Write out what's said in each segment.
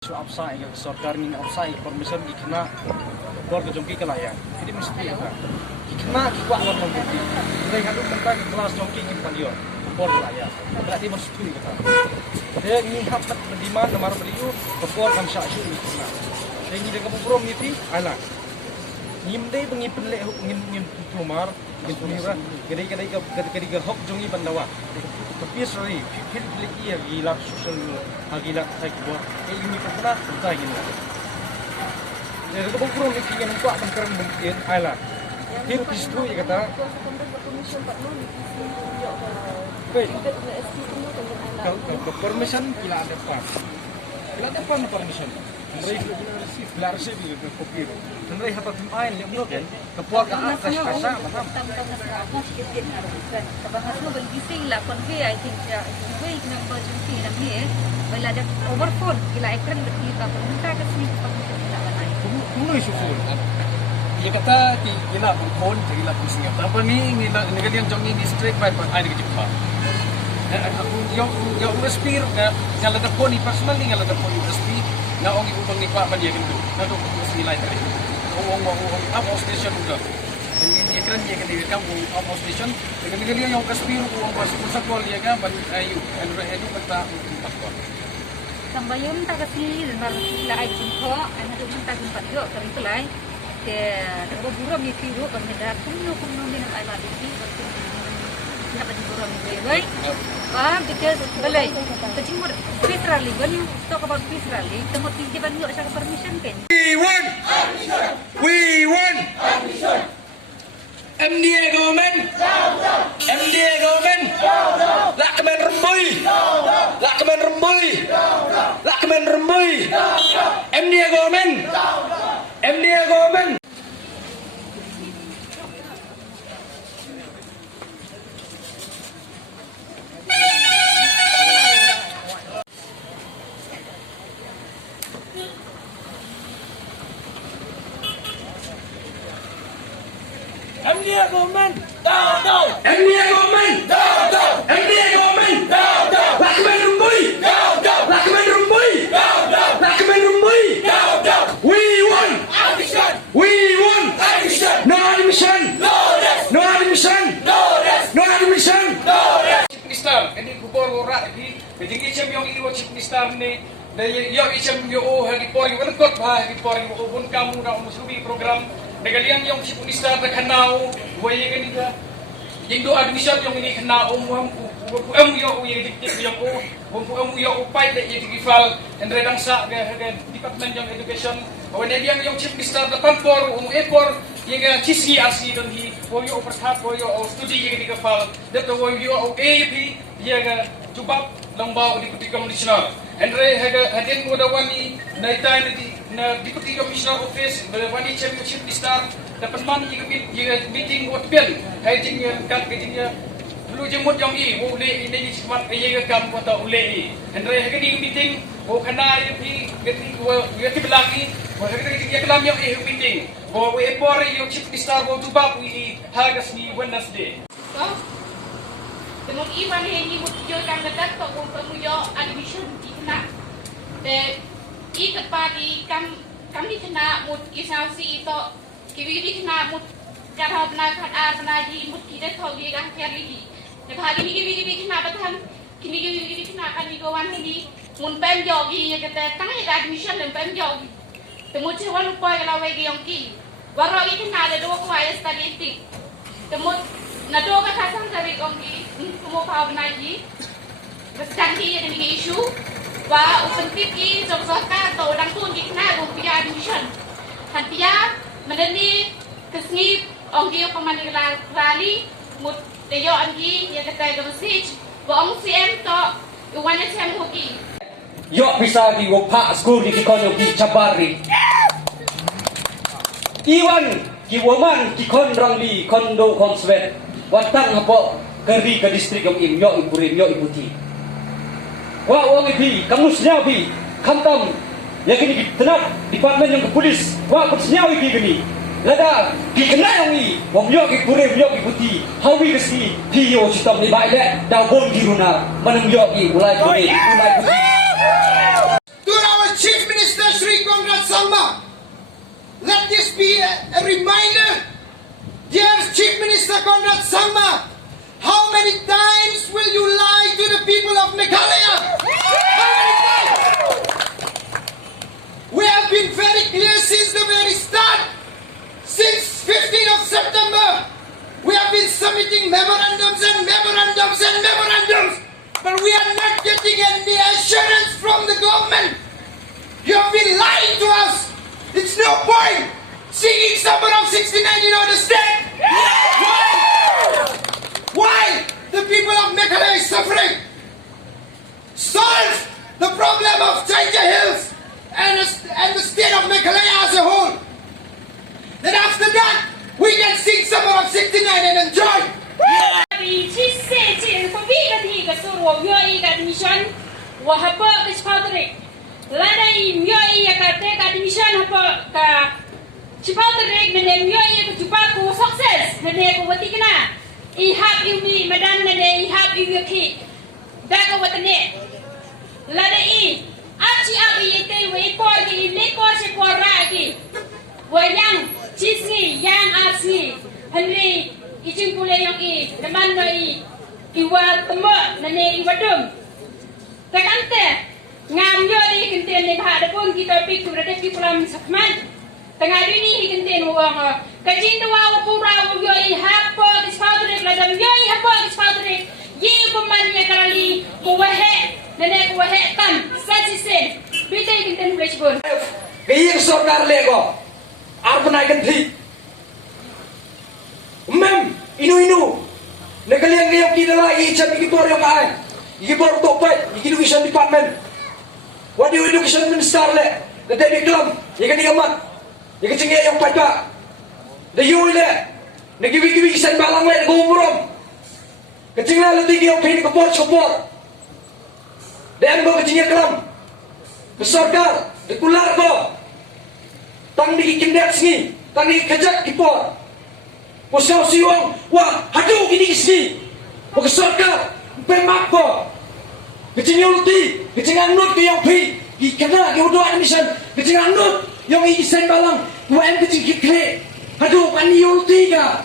outside, सरकार ने outside permission dikena keluar ke jongki kelayan. Jadi mesti ya kan. Dikena kiwa orang jongki. Mereka tu tentang kelas jongki kita lihat keluar kelayan. Berarti mesti kita. Dia ini hapat berdima nomor beliau keluar kan syaksu ini kena. Dia ini dengan program ini, alah. Ngimdai pengipen leh ngim kumar ngim kumira kedai hok jongi bandawa tapi sorry fikir lagi ya gila social gila saya buat ini pernah saya ini jadi kalau kurang ni yang kuat bangkaran mungkin alah hidup itu ya kata kalau permission kila ada permission Belar sih di kopi. Sebenarnya apa pemain yang mungkin kepuak atas kasa macam. Bahas lo bergising lah konfi I think way number junti namanya bila ada overphone gila ekran berkita minta ke sini permission tidak banai. Tunggu isu full. Ia kata gila phone gila pusing apa ni negara yang jongi district by ada ke Jepang. Aku yang USB yang ada phone personally yang ada phone USB na ongi ubang ni pa man yakin tu na do mesti lain tadi ong hapoh station udah dengan dia kan dia kena rekam hapoh station dengan dia yang kaspi ong pas sakol dia kan ban ayu and itu kata passport sambayun tak kasi dan la ai jumpa ana tu minta jumpa yo kari pelai ke ada buram ni tiru benda kuno ni ai ba di ya ba di buram ni baik because balai kecimur peace rally when you talk about peace rally temo tinggi ban yo sa permission ken we won MDA government lak kemen rembui MDA government MDA government down MDA government down MDA government down lak kemen rembui we won no admission Minister ini kubur ora di jadi icem yang ini wajib minister ni dan yo icem yo hari pori wentot hari pori ubun kamu na umusubi program negalian yang si minister terkenal waya kan itu indo admission yang ini kena yo yang dikit yang yo upai dak jadi rival dan redang sa department yang education bahwa dia yang chief minister depan por ekor yang kisi asli dan hi yo pertap yo studi yang dikafal dat yo AP yang jubab lambau deputy commissioner Andre hadin modawani naitai na deputy commissioner office wani chief minister dapat man meeting buat pen hai jing kan jing dulu jemut yang boleh ini smart ye kam kota ulei Andre hadin meeting kena geti belaki hadin kelam yang meeting we por yo chief minister jubab hagas ni Wednesday Tengok iman yang dimuncul kan dekat tok pemuyo admission ikna. Ikat padi kami kena mut kisausi itu kiwi kena mut karena benar benaji mut kita tahu dia kan kerli. Hari ini kiwi kena betul kini kiwi kena kan digawan ini mun pem jogi ya kata tangga admission dan pem jogi. Temu cewan upaya kalau lagi yang ki. Warok ini kena ada dua kuaya statistik. Temu nado ka kasang dari ongi kumo pa benaji restanti yang ini isu wa upentit ki jogzaka to dang tun dikna rupiah admission hantia meneni kesni ongi pemani rali mut deyo angi ya kata ga message wa ong CM to uwane sem hoki yo bisa di wopa school di konyo di cabari iwan ki woman ki kondrang di kondo konswet watang hapoh keri ke distrik yang yo iburim yo ibuti wa wong ibi kamusnya bi kantam ya kini tenat departemen yang ke polis wa kusnya ibi gini lada ki kena yang i wong yo iburim yo ibuti hawi kesi hi yo sistem ni baile da bon giruna maneng yo i ulai buti to our chief minister Sangma. Let this be a reminder, dear Chief Minister Conrad Sangma, how many times will you lie to the people of Meghalaya? How many times? We have been very clear since the very start. Since 15th of September, we have been submitting memorandums and memorandums and memorandums, but we are not getting any assurance from the government. You have been lying to us. It's no point singing summer of 69 in our state. Why the people of Meghalaya is suffering? Solve the problem of Jaija Hills and the state of Meghalaya as a whole. Then after that, we can sing summer of 69 and enjoy. Wayang cisni yang asli Henry ijin pula yang leman doi iwa tembak nane iwa dum takante ngam yo di kenten ni bahada pun kita pikir ada di pulam sakman tengah ini kenten wong kajin dua pura yo hapoh dispatrik ladam yo hapoh dispatrik ye pemanya kali kuwahe nane kuwahe tam sajisen bite kenten boleh sebut Kaya sokar lego Arpanai ganti Mem inu Negaliang ngayong kinala Ichan ikipor yung kaan Ikipor topay Education department What do education minister le Nade biklam Ikan ikamat Ikan cingay yung paypa Dayo ile Nagiwi-giwi kisan balang le Nagumurom Kacingay latig yung pini kapor Dan ko kacingay kelam Kesorkar Dekular ko Tang di kindat sini, tang di kejak kipor. Posau siwang, wah, hadu ini sini. Pokesarkar, pemak ko. Kecing ulti, kecing anut ke yang pi. Kena ke udah admission, kecing anut yang isen balang. Wan kecing kikle. Hadu kan ulti ka.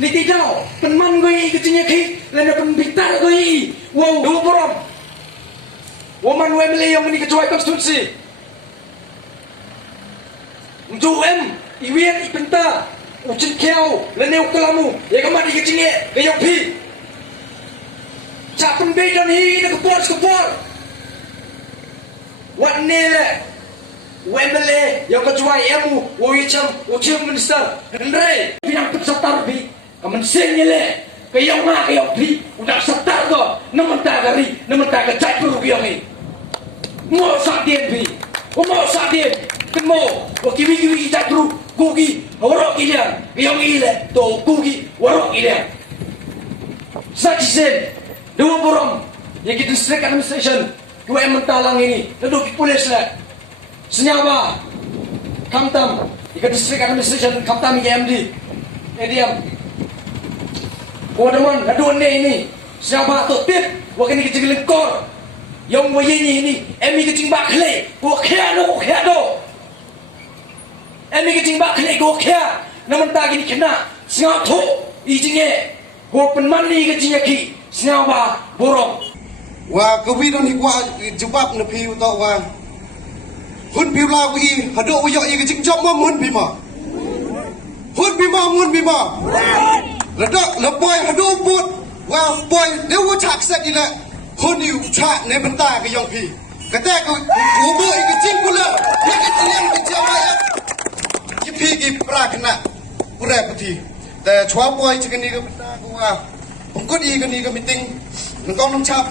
Ni tidak, penman gue kecingnya ki, lena penbitar gue. Wow, dua porom. Woman Wembley yang ini kecuali konstitusi. Untuk iwian ipenta ucin kiau leneu kelamu ya kamari kecingnya kayong pi capen bedan hi na kepor wat nele Wembley yang kecuali emu woyicam ucim minister Andre pinang setar bi kamen senyele kayong ma kayong pi udah setar ko naman tagari naman tagacak buru kayong ni mo sa dien bi mo sa dien Kemo, wakiwi kita dulu, kugi, warok ilian, yang ile, to kugi, warok ilian. Saksi dua borong, yang kita district administration, dua yang mentalang ini, lalu polis lah, senyawa, kamtam, yang district administration, kamtam MD, diam. Kodaman, lalu ini, senyawa tu tip, wakini kita gelengkor, yang wayini ini, emi kita bakle, wakhiado. Emi kecing bak kena go kia, namun tak gini kena sengau tu, ijingnya, go penmani kecingnya ki, sengau ba borong. Wah kewidon hikwa jubab nepi utak wah. Hun piula wi hadok uyok i kecing job mom hun bima. Hun bima. Ledak lepoy hadok but, wah boy dewu chak set ila. Hun yu chak ne bentar ke yong pi. Kata ku ubo i kecing pula, ni kecing yang kecawaya. Pigi prakna puræ patiแต่ชวboy chicken ni ka ko wa pungkut i ka ni ka meeting ngong nong chap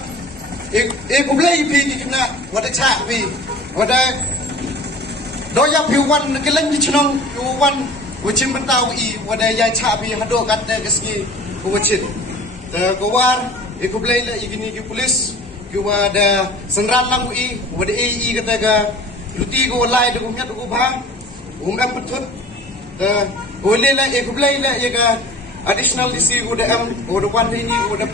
e ku blai pigi kna wada cha pi wada doya piwan ke lan ji chnong wan wichin bentau i wada ya cha pi hado kat ne keski ku wichin te ko war e ku blai la i ni ki police ku wada senran lang i wada e kata ga luti ko lai de ku ngat ku bang Umam betul, boleh lah, ek boleh lah, ek additional isi udah udah pandai ini udah